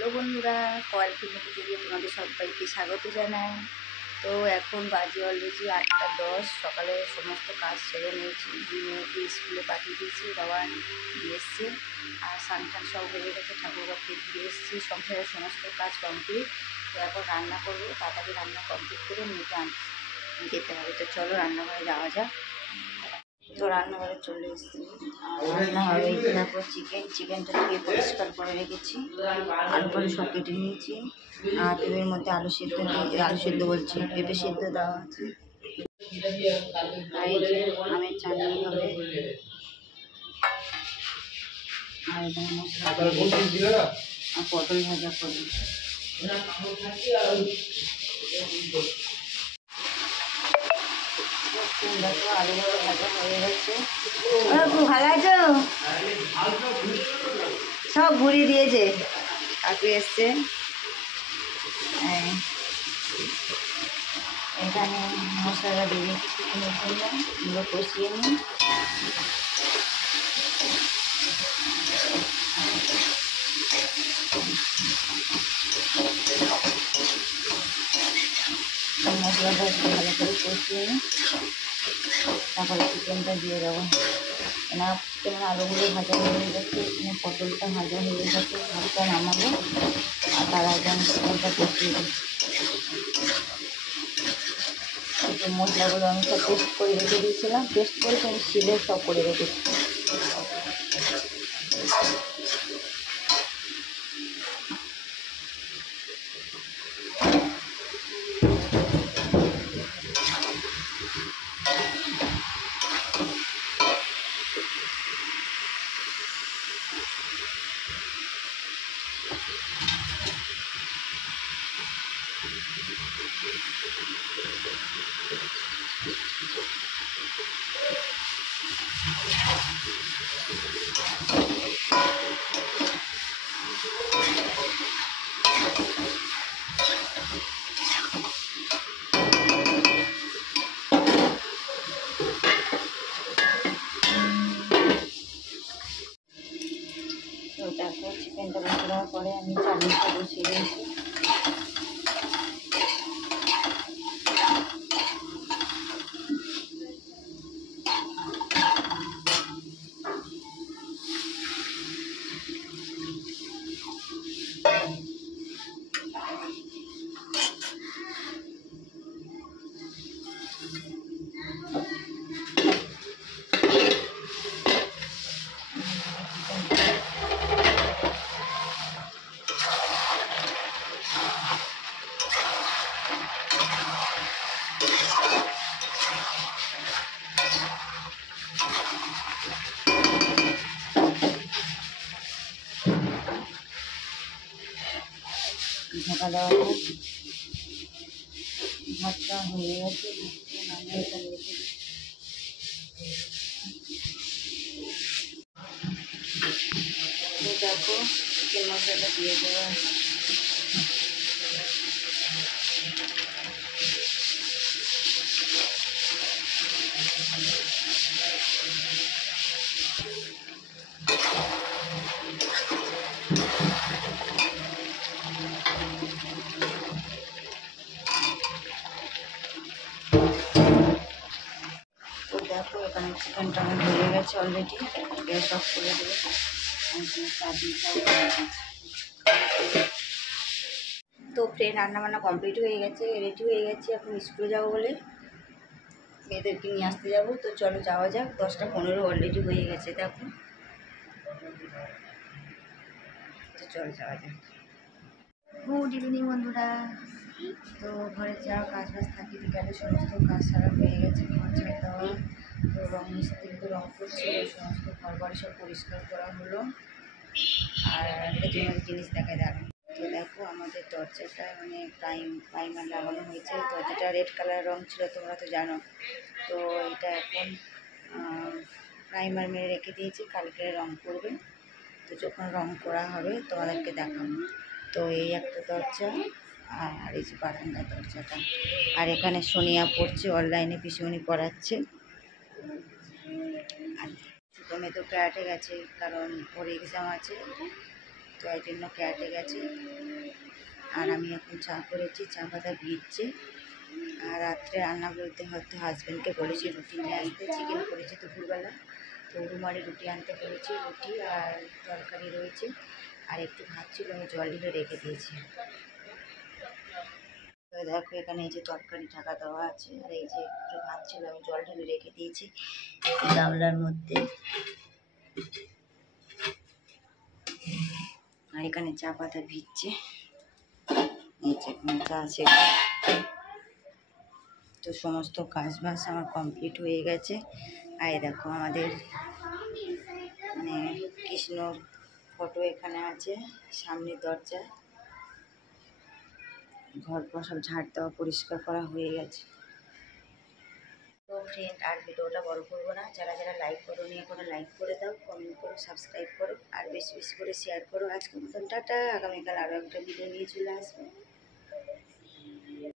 Hello বন্ধুরা, coil কিনে video তোমাদের সবাইকে স্বাগত জানাই। তো এখন বাজে অলরেডি 8:10। সকালে সমস্ত কাজ সেরে নিয়েছি, মেয়েকে স্কুলে পাঠিয়ে দিয়েছি, বাবা দিয়ে এসছে, আর সানটান সব হয়ে গেছে, ঠাকুরবাকে দিয়ে এসেছি, সংসারের সমস্ত কাজ কমপ্লিট। তো এখন রান্না করবো, তাড়াতাড়ি রান্না কমপ্লিট করে মেয়েকে যেতে হবে। তো চলো রান্নাঘরে যাওয়া যাক। তো রান্নাঘরে চলে এসেছি, রান্না হবে। তারপর চিকেনটা ধুয়ে পরিষ্কার করে রেখেছি, আলুগুলো সব কেটে নিয়েছি, আর পেঁপের মধ্যে আলু সেদ্ধ বলছি, পেঁপে সেদ্ধ দেওয়া আছে। আর এই যে আমের চাটনি হবে, আর এখানে মশলা আর পটল ভাজা করবো। দেখো আলুগুলো ভাজা হয়ে গেছে। খুব ভালো আছো? সব ঘুরিয়ে দিয়েছে, কাকু এসছে। এখানে মশলাটা দিয়ে চিকেনের জন্য এগুলো কষিয়ে নিই। মশলাটা একটু ভালো করে কষিয়ে নিই, তারপরে চিকেনটা দিয়ে দেবো। না, চিকেনের আলুগুলো ভাজা হয়ে গেছে, এখানে পটলটা ভাজা হয়ে গেছে, ভাতটা নামাবো, আর তার আগে আমি চিকেনটা কষিয়ে দিই। মশলাগুলো আমি সব পেস্ট করে রেখে দিয়েছিলাম, পেস্ট করে আমি শিলে সব করে রেখেছি। তো তারপর চিকেনটা বসে দেওয়ার পরে আমি চাটনিটা বসিয়ে দিয়েছি। ঢাকা দেওয়া হোক, ভাতটা হয়ে গেছে, নামিয়ে এটা রেখে দেখো চিকেন মশলাটা দিয়ে দেওয়া আছে। তো দেখো এখানে চিকেনটা আমার হয়ে গেছে অলরেডি, গ্যাস অফ করে দেবো। তো ফ্রেন্ড রান্নাবান্না কমপ্লিট হয়ে গেছে, রেডি হয়ে গেছে, এখন স্কুলে যাবো বলে মেয়েদেরকে নিয়ে আসতে যাবো। তো চলো যাওয়া যাক, 10:15 অলরেডি হয়ে গেছে দেখো। তো চলো যাওয়া যাক। গুড ইভিনিং বন্ধুরা। তো ঘরে যা কাজ থাকে বিকালে সমস্ত কাজ সারা হয়ে গেছে, ঘর ঝাড় দেওয়া, তো রং মিস্ত্রি তো রং করছিল, সমস্ত ঘর বাড়ি সব পরিষ্কার করা হলো। আর একটা জিনিস দেখা যাক। তো দেখো আমাদের দরজাটা মানে প্রাইমার লাগানো হয়েছে, দরজাটা রেড কালার রং ছিল, তোমরা তো জানো। তো এটা এখন প্রাইমার মেরে রেখে দিয়েছি, কালকে রং করবে। তো যখন রং করা হবে তোমাদেরকে দেখাবো। তো এই একটা দরজা, আর এই যে বারান্দার দরজাটা। আর এখানে সোনিয়া পড়ছে অনলাইনে, পিসুমনি পড়াচ্ছে। আর ছোটো মেয়ে তো প্রাইভেটে গেছে, কারণ ওর এক্সাম আছে। তো এই জন্য ক্যাটে গেছে। আর আমি এখন চা করেছি, চা পাতা ভিজছে। আর রাত্রে রান্না বলতে হয়তো হাজব্যান্ডকে বলেছি রুটি নিয়ে আসতে, চিকেন করেছি দুপুরবেলা, তো রুমালি রুটি আনতে বলেছি, রুটি আর তরকারি রয়েছে। আর একটু ভাত ছিল, আমি জল ঢেলে রেখে দিয়েছি। তো দেখো এখানে এই যে তরকারি ঢাকা দেওয়া আছে, আর এই যে একটু ভাত ছিল, আমি জল ঢেলে রেখে দিয়েছি গামলার মধ্যে। আর এখানে চা পাতা ভিজছে, এই যে চা আছে। তো সমস্ত কাজ বাজ আমার কমপ্লিট হয়ে গেছে। আর দেখো আমাদের মানে কৃষ্ণর ফটো এখানে আছে সামনে দরজা। ঘর পর সব ঝাড় দেওয়া পরিষ্কার করা হয়ে গেছে। তো ফ্রেন্ড আর ভিডিওটা বড় করবো না, যারা যারা লাইক করো নিয়ে করে লাইক করে দাও, কমেন্ট করো, সাবস্ক্রাইব করো, আর বেশি বেশি করে শেয়ার করো। আজকের মতন টাটা, আগামীকাল আরও একটা ভিডিও নিয়ে চলে আসবো।